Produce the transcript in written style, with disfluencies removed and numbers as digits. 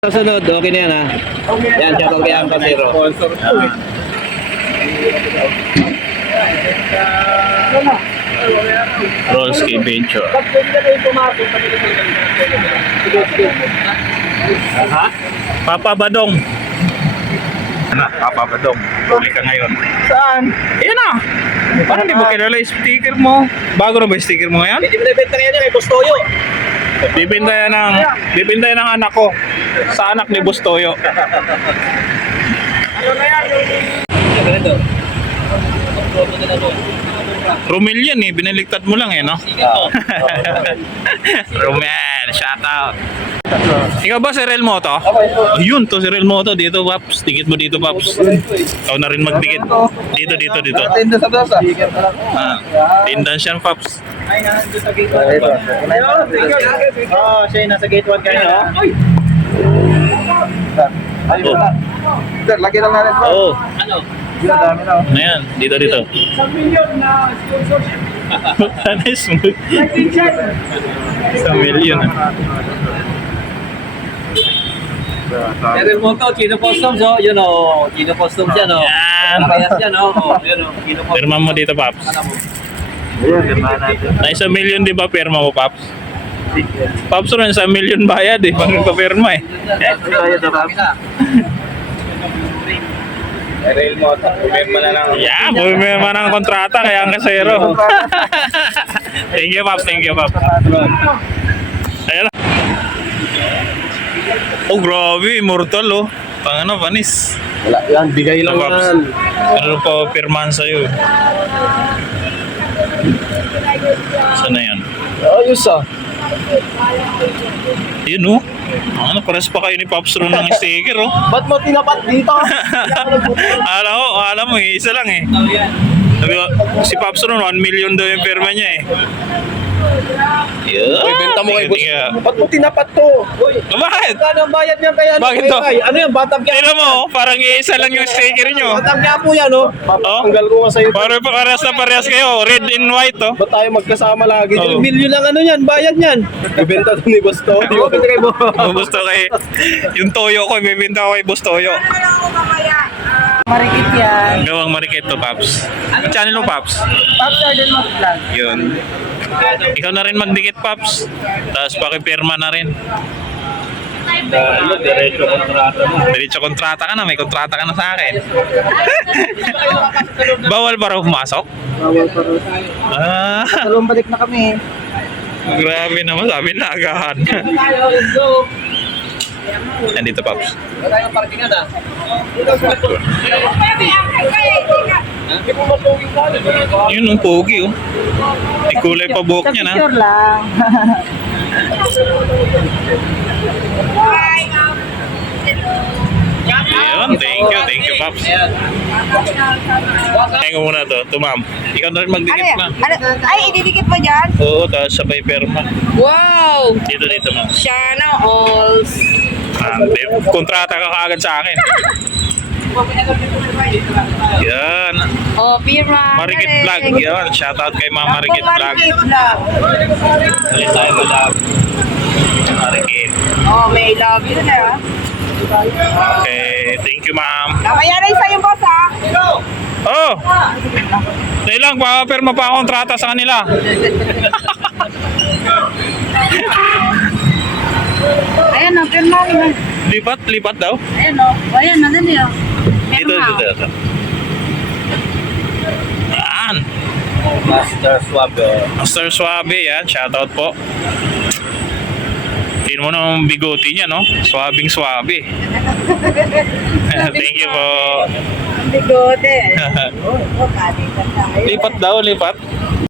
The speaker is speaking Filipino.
Sunod, okay na yan ha. Yan, shoutout kay Angka Zero. Rolski Venture. Papa Badong. Ano? Papa Badong. Huli ka ngayon. Saan? Ayan na. Parang di mo kilala yung sticker mo. Bago na ba yung sticker mo ngayon? Hindi mo na-benta ngayon yan kay Bustoyo. Bibinta yan ng anak ko. Sa anak ni Bustoyo. Romel yan eh. Binaliktad mo lang eh, no? Romel, shout out. Ikaw ba si Real Moto? Ayun, to si Real Moto. Dito, Paps. Dikit mo dito, Paps. Ikaw na rin magdikit. Dito. Tinda sa plaza. Tindan siya, Paps. Oh, siya yung nasa gate 1 kayo, no? Ayun na. Sir, lagi lang natin. Oo. Ano? Yun, dami na. Ano yan? Dito. 1 million na sponsorship. Nice move. 1 million. Meron mo to, Chino Customs, oh. Yun, oh. Chino Customs yan, oh. Yan. Parehas yan, oh. Yun, oh. Chino Customs. Pirma mo dito, Paps. Ayun, pirma natin. Na 1 million, di ba, pirma mo, Paps? Paps rin, 1 million bayad eh. Pag nagpapirma eh. Ayun, Real Moto, pirma na lang. Yeah, bumima ng kontrata kaya ang kasero. Thank you, Paps. Ayan na. Oh, grabe. Immortal, oh. Pangano, panis. Wala yan, bigay lang Paps. yan. Ano pa pirmahan sa'yo? Saan na yan? Ayos ah. Yun, oh. Ano, pares pa kayo ni Paps Ron ng sticker, oh. Ba't mo tinapat dito? Alam mo, isa lang eh. Sabi ko, si Paps Ron, 1 million daw yung pirma niya eh. Yeah. Benta mo kay boss. Tingnan. Ba't mo tinapat to? Uy, Bakit? ano ang bayad niya kaya? Bakit to? Ano yan, batang kya? Tingnan mo, oh, parang iisa lang yung sticker nyo. Batang kya po yan, oh. Oh? Tanggal ko nga sa'yo. Parehas na parehas kayo. Red and white, oh. Ba't tayo magkasama lagi? Oo. Milyon lang ano yan, bayad yan. Ibenta to ni boss to. Di ba benta kay boss? Gusto kay yung toyo ko, ibibinta ko kay Boss Toyo. Marikit yan. Gawang marikit to, Paps. Ang channel mo, Paps? Pops Garden Moss Vlog. Yun. Ikaw na rin magdikit, Paps. Tapos pakipirma na rin. Diretso kontrata mo. Diretso kontrata ka na, may kontrata ka na sa akin. Bawal ba raw pumasok? Bawal pa rin. Ah, Dalawang balik na kami. grabe naman, sabi na agahan. Let's go. Nandito, Paps. Wala tayong parkingan ah. Yun, ang pogi, oh. May kulay pa buhok Sa niya, na. picture lang. Ayun, thank you, Paps. Thank you muna to, ma'am. Ikaw na rin magdikit, ma'am. Ay, ididikit mo dyan? Oo, tapos sabay perma. Wow! Dito, ma'am. Sana all. Kontrata ka kaagad sa akin. Yan. Oh, pirma. Marikit Vlog. Yan. Shoutout kay Mama Marikit Vlog. Marikit Vlog. Ulit tayo malab. Marikit. Oh, may love you na. Okay. Thank you, ma'am. Mamaya na isa yung boss, ha? Oh! Dahil lang, pa-perma pa ang kontrata sa kanila. Ayan, no, pirma. Lipat daw. Ayan, no. Ayan, nandun yun. Dito. Yan. Master Suave. Master Suave, yan. Shoutout po. Tingnan mo ng bigote niya, no? Swabing swabe. Thank you po. Bigote. Lipat daw, lipat.